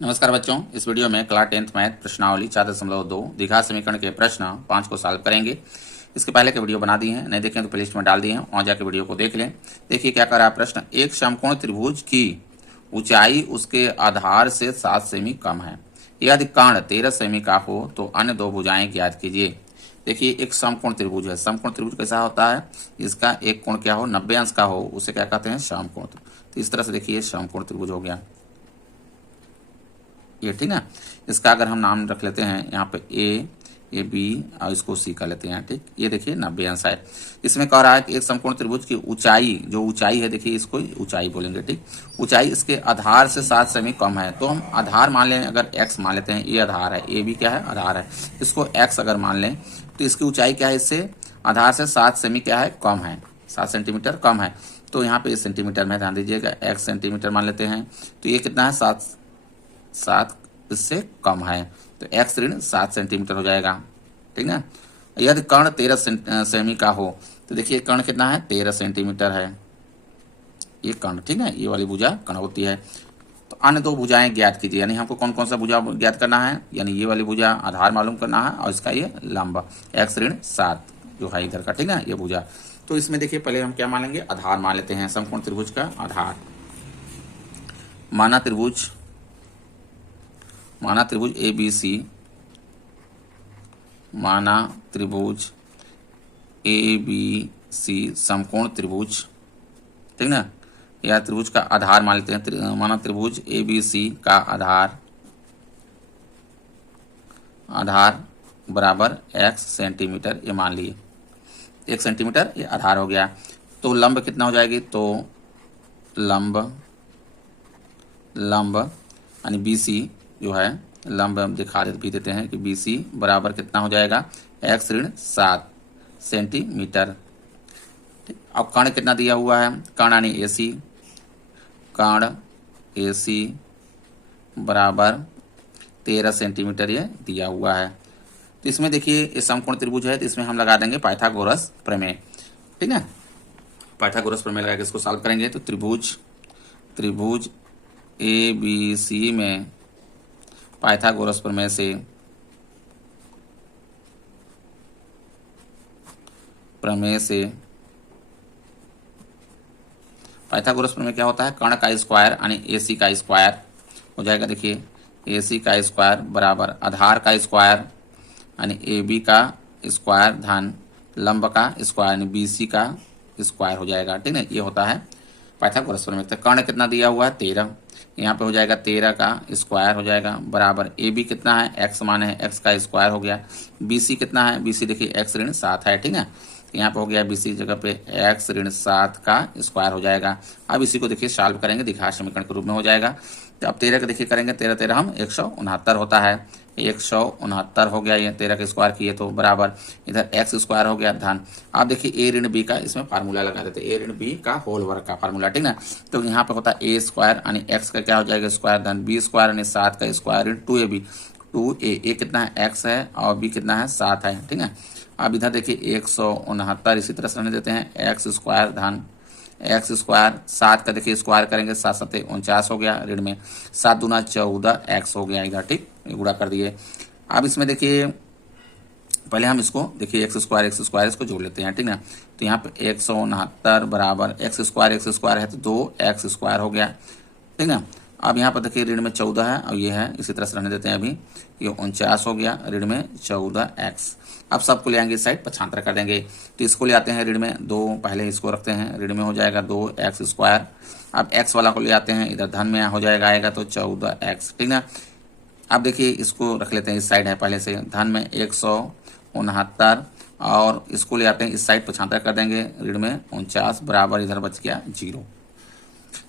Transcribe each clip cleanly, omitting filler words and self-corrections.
नमस्कार बच्चों, इस वीडियो में क्लास 10th मैथ प्रश्नावली 4.2 द्विघात समीकरण के प्रश्न 5 को सॉल्व करेंगे। इसके पहले के वीडियो बना दिए हैं, नहीं देखें तो प्लेलिस्ट में डाल दिए हैं, वहां जाकर वीडियो को देख लें। देखिए क्या कर रहा है प्रश्न। एक समकोण त्रिभुज की ऊंचाई उसके आधार से 7 सेमी कम है। यदि कर्ण 13 सेमी का हो तो अन्य दो भुजाएं ज्ञात कीजिए। देखिए एक समकोण त्रिभुज है। समकोण त्रिभुज कैसा होता है, इसका एक कोण क्या हो 90 अंश का हो उसे क्या कहते हैं, समकोण। तो इस तरह से देखिए समकोण त्रिभुज हो गया ये, ठीक है। इसका अगर हम नाम रख लेते हैं यहाँ पे ए बी और इसको सी कर लेते हैं, ठीक। ये देखिए 90 अंश है। इसमें कह रहा है कि एक समकोण त्रिभुज की ऊंचाई, जो ऊंचाई है देखिए इसको ऊंचाई बोलेंगे, ठीक। ऊंचाई इसके आधार से 7 सेमी कम है। तो हम आधार मान लें, अगर एक्स मान लेते हैं, ये आधार है, ए बी क्या है आधार है, इसको एक्स अगर मान लें तो इसकी ऊंचाई क्या है, इससे आधार से 7 सेमी क्या है, कम है, 7 सेंटीमीटर कम है। तो यहाँ पे सेंटीमीटर में ध्यान दीजिएगा, एक्स सेंटीमीटर मान लेते हैं। तो ये कितना है, 7 इससे कम है, तो एक्स ऋण 7 सेंटीमीटर हो जाएगा, ठीक ना। यदि कर्ण 13 सेमी का हो तो देखिए कर्ण कितना है, 13 सेंटीमीटर है ये कर्ण, ठीक है। ये वाली भुजा कर्ण होती है। तो अन्य दो भुजाएं ज्ञात कीजिए, यानी हमको कौन कौन सा भुजा ज्ञात करना है, यानी ये वाली भुजा आधार मालूम करना है और इसका ये लंब एक्स ऋण 7 जो है इधर का, ठीक है, ये भुजा। तो इसमें देखिए पहले हम क्या मान लेंगे, आधार मान लेते हैं। समकोण त्रिभुज का आधार माना त्रिभुज ए बी सी, माना त्रिभुज ए बी सी समकोण त्रिभुज, ठीक ना। या त्रिभुज का आधार मान लेते हैं, माना त्रिभुज ए बी सी का आधार बराबर x सेंटीमीटर, ये मान लिए 1 सेंटीमीटर ये आधार हो गया। तो लंब कितना हो जाएगी, तो लंब यानी बी सी जो है, लंब हम दिखा भी देते हैं कि बी सी बराबर कितना हो जाएगा, एक्स ऋण 7 सेंटीमीटर। अब कर्ण कितना दिया हुआ है, कर्ण यानी एसी, कर्ण एसी बराबर 13 सेंटीमीटर ये दिया हुआ है। तो इसमें देखिए ये समकोण त्रिभुज है, तो इसमें हम लगा देंगे पाइथागोरस प्रमेय, ठीक है। पाइथागोरस प्रमेय लगा के इसको सॉल्व करेंगे। तो त्रिभुज ए बी सी में पाइथागोरस प्रमेय से पाइथागोरस प्रमेय क्या होता है, कर्ण का स्क्वायर यानी एसी का स्क्वायर हो जाएगा। देखिए एसी का स्क्वायर बराबर आधार का स्क्वायर यानी ए बी का स्क्वायर धन लंब का स्क्वायर यानी बी सी का स्क्वायर हो जाएगा, ठीक है। ये होता है पाइथागोरस प्रमेय। तो कर्ण कितना दिया हुआ है 13, यहाँ पे हो जाएगा 13 का स्क्वायर हो जाएगा बराबर ए बी कितना है, एक्स माने है एक्स का स्क्वायर हो गया, बी सी कितना है, बी सी देखिए एक्स ऋण 7 है, ठीक है। यहाँ पे हो गया बी सी जगह पे एक्स ऋण 7 का स्क्वायर हो जाएगा। अब इसी को देखिए सॉल्व करेंगे, दिखा समीकरण के रूप में हो जाएगा। तो अब 13 का देखिए करेंगे, 13 हम 169 होता है, 169 हो गया, ये 13 का स्क्वायर किए तो बराबर इधर एक्स स्क्वायर हो गया धन। आप देखिए ए ऋण बी का इसमें फार्मूला लगा देते हैं, ए ऋण बी का होल वर्ग का फार्मूला, ठीक ना। तो यहाँ पे होता है ए स्क्वायर यानी एक्स का क्या हो जाएगा स्क्वायर धन बी स्क्वायर यानी 7 का स्क्वायर ऋण 2ab, 2a कितना है एक्स है और बी कितना है 7 है, ठीक है। अब इधर देखिए 169 इसी तरह से रहने देते हैं, एक्स स्क्वायर धन एक्स स्क्वायर 7 का देखिए स्क्वायर करेंगे 7 7 49 हो गया, ऋण में 7 दूना 14 एक्स हो गया इधर, ठीक, गुणा कर दिए। अब इसमें देखिए पहले हम इसको देखिए एक्स स्क्वायर इसको जोड़ लेते हैं, ठीक ना। तो यहाँ पे 169 बराबर एक्स स्क्वायर है तो 2 एक्स स्क्वायर हो गया, ठीक ना। अब यहाँ पर देखिए ऋण में 14 है और ये है, इसी तरह से रहने देते हैं। अभी ये 49 हो गया, ऋण में 14 एक्स। अब सबको ले आएंगे इस साइड, पक्षांतर कर देंगे। तो इसको ले आते हैं ऋण में 2, पहले इसको रखते हैं, ऋण में हो जाएगा 2 एक्स स्क्वायर। अब एक्स वाला को ले आते हैं इधर, धन में हो जाएगा आएगा तो 14 एक्स, ठीक ना। अब देखिए इसको रख लेते हैं, इस साइड है पहले से, धन में 169 और इसको ले आते हैं इस साइड, पक्षांतर कर देंगे, ऋण में 49 बराबर इधर बच गया 0।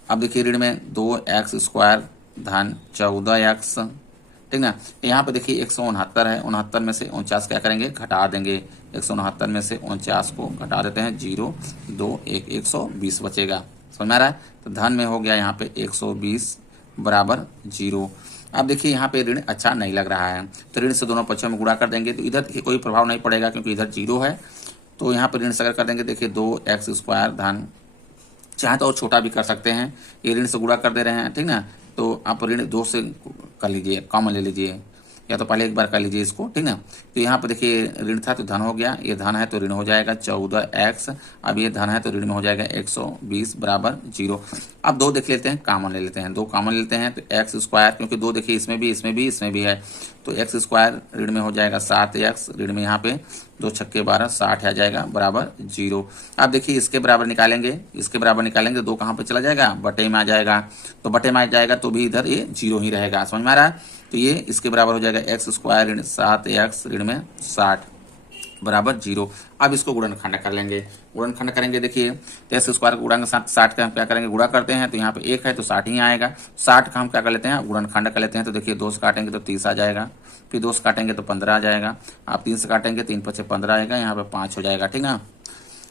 अब देखिए ऋण में 2 एक्स स्क्वायर धन 14 एक्स, ठीक ना। यहाँ पे देखिए 169 है, 69 में से 49 क्या करेंगे, घटा देंगे, 169 में से 49 को घटा देते हैं, 0 2 1 120 बचेगा, समझ में आ रहा है। तो धन में हो गया यहाँ पे 120 बराबर 0। अब देखिए यहाँ पे ऋण अच्छा नहीं लग रहा है, तो ऋण से दोनों पक्षों में गुणा कर देंगे, तो इधर देखिए कोई प्रभाव नहीं पड़ेगा क्योंकि इधर 0 है। तो यहाँ पे ऋण से अगर कर देंगे, देखिए 2 एक्स स्क्वायर धन, चाहे तो और छोटा भी कर सकते हैं, ये ऋण से गुणा कर दे रहे हैं, ठीक ना। तो आप ऋण 2 से कर लीजिए, कॉमन ले लीजिए, या तो पहले एक बार कर लीजिए इसको, ठीक ना। तो यहाँ पे देखिए ऋण था तो धन हो गया, ये धन है तो ऋण हो जाएगा 14x, अब ये धन है तो ऋण में हो जाएगा 120 बराबर 0। अब 2 देख लेते हैं, कॉमन ले लेते हैं, 2 कॉमन लेते हैं तो एक्स स्क्वायर, क्योंकि 2 देखिए इसमें भी इसमें भी इसमें भी है, तो एक्स स्क्वायर ऋण में हो जाएगा 7x, ऋण में यहाँ पे 2 छक्के 12 60 आ जाएगा बराबर 0। अब देखिए इसके बराबर निकालेंगे, इसके बराबर निकालेंगे तो 2 कहाँ पे चला जाएगा, बटे में आ जाएगा, तो बटे में आ जाएगा तो भी इधर ये 0 ही रहेगा, समझ में आ रहा है। तो ये इसके बराबर हो जाएगा एक्स स्क्वायर ऋण 7x ऋण में 60 बराबर 0। अब इसको गुणनखंड कर लेंगे, गुणनखंड करेंगे, देखिए तो एक्स स्क्वायर का गुणा के साथ 60 का हम क्या करेंगे, गुणा करते हैं, तो यहाँ पे 1 है तो 60 ही आएगा, 60 का हम क्या कर लेते हैं, गुणनखंड कर लेते हैं, तो देखिए 2 से काटेंगे तो 30 आ जाएगा, फिर 2 से काटेंगे तो 15 आ जाएगा, आप 3 से काटेंगे 3 5 15 आएगा, यहाँ पे 5 हो जाएगा, ठीक ना।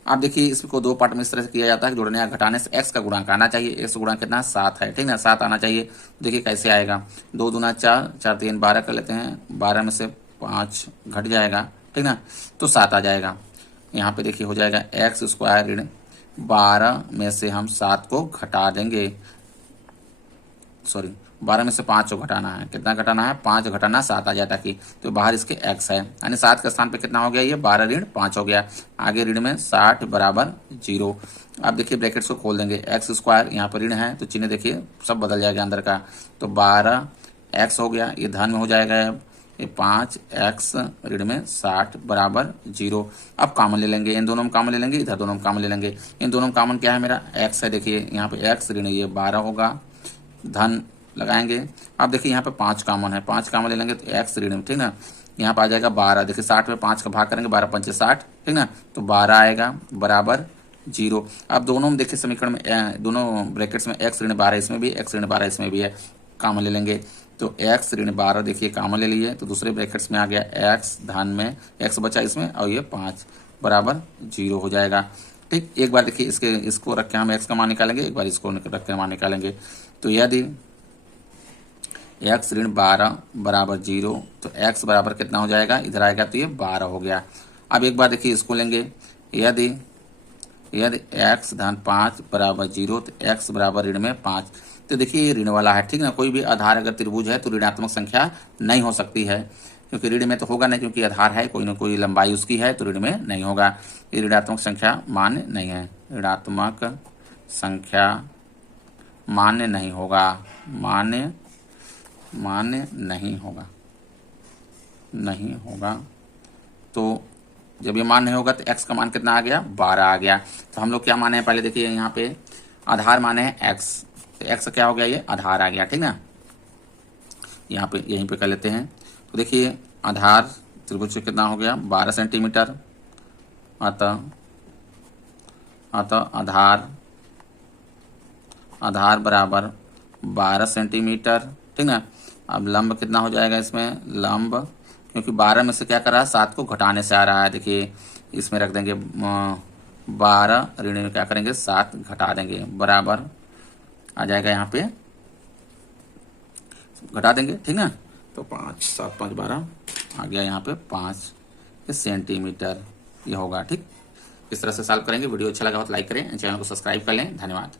अब देखिए इसको 2 पार्ट में इस तरह से किया जाता है, जोड़ने या घटाने से एक्स का गुणांक आना चाहिए, एक्स का गुणांक कितना 7 है, ठीक ना, 7 आना चाहिए। देखिए कैसे आएगा, 2 दूना 4, 4 3 12 कर लेते हैं, 12 में से 5 घट जाएगा, ठीक ना, तो 7 आ जाएगा। यहाँ पे देखिए हो जाएगा एक्स स्क्वायर ऋण 12 में से हम 7 को घटा देंगे, सॉरी 12 में से 5 को घटाना है, कितना घटाना है, 5 घटाना 7 आ जाता कि, तो बाहर इसके x है, यानी 7 के स्थान पे कितना हो गया, ये 12 ऋण 5 हो गया, आगे ऋण में 60 बराबर 0। अब देखिए ब्रैकेट्स को खोल देंगे, एक्स स्क्वायर यहाँ पर ऋण है तो चिन्ह देखिए सब बदल जाएगा अंदर का, तो 12x हो गया, ये धन में हो जाएगा, अब ये 5x ऋण में 60 बराबर 0। अब कॉमन ले लेंगे, इन दोनों में कॉमन ले लेंगे, इधर दोनों में कॉमन ले लेंगे, इन दोनों में कॉमन क्या है मेरा x है, देखिए यहाँ पे x ऋण ये 12 होगा, धन लगाएंगे। अब देखिए यहाँ पे 5 कॉमन है, 5 कॉमन ले लेंगे तो एक्स ऋण में, ठीक ना, यहाँ पे आ जाएगा 12, देखिए 60 में 5 का भाग करेंगे, 12 पंचे 60, ठीक ना, तो 12 आएगा बराबर 0। अब दोनों में देखिए समीकरण में दोनों ब्रैकेट्स में एक्स ऋण 12 इसमें भी, एक्स ऋण 12 इसमें भी है, कॉमन ले लेंगे, तो एक्स ऋण 12 देखिए कॉमन ले लिए, तो दूसरे ब्रैकेट्स में आ गया एक्स, धन में एक्स बचा इसमें, और ये 5 बराबर 0 हो जाएगा, ठीक। एक बार देखिए इसको रख के हम एक्स का मान निकालेंगे, एक बार इसको रख के मान निकालेंगे, तो यदि एक्स ऋण 12 बराबर 0, तो एक्स बराबर कितना हो जाएगा, इधर आएगा तो ये 12 हो गया। अब एक बार देखिए इसको लेंगे, यदि एक्स धन 5 बराबर 0, तो एक्स बराबर ऋण में 5, तो देखिए ये ऋण वाला है, ठीक ना, कोई भी आधार अगर त्रिभुज है तो ऋणात्मक संख्या नहीं हो सकती है, क्योंकि ऋण में तो होगा नहीं, क्योंकि आधार है, कोई ना कोई लंबाई उसकी है, तो ऋण में नहीं होगा, ये ऋणात्मक संख्या मान्य नहीं है, ऋणात्मक संख्या मान्य नहीं होगा, मान्य नहीं होगा। तो जब ये मान नहीं होगा तो x का मान कितना आ गया, 12 आ गया। तो हम लोग क्या माने हैं, पहले देखिए यहाँ पे आधार माने हैं x, तो x क्या हो गया, ये आधार आ गया, ठीक ना, यहाँ पे यहीं पे कर लेते हैं। तो देखिए आधार त्रिभुज कितना हो गया, 12 सेंटीमीटर, अतः आधार बराबर 12 सेंटीमीटर, ठीक ना। अब लंब कितना हो जाएगा इसमें, लंब क्योंकि 12 में से क्या कर रहा है, 7 को घटाने से आ रहा है, देखिए इसमें रख देंगे 12 ऋण में क्या करेंगे, 7 घटा देंगे, बराबर आ जाएगा, यहाँ पे घटा देंगे, ठीक ना, तो 5 7 5 12 आ गया, यहाँ पे 5 सेंटीमीटर ये होगा, ठीक। इस तरह से सॉल्व करेंगे। वीडियो अच्छा लगा हो तो लाइक करें, चैनल को सब्सक्राइब कर लें, धन्यवाद।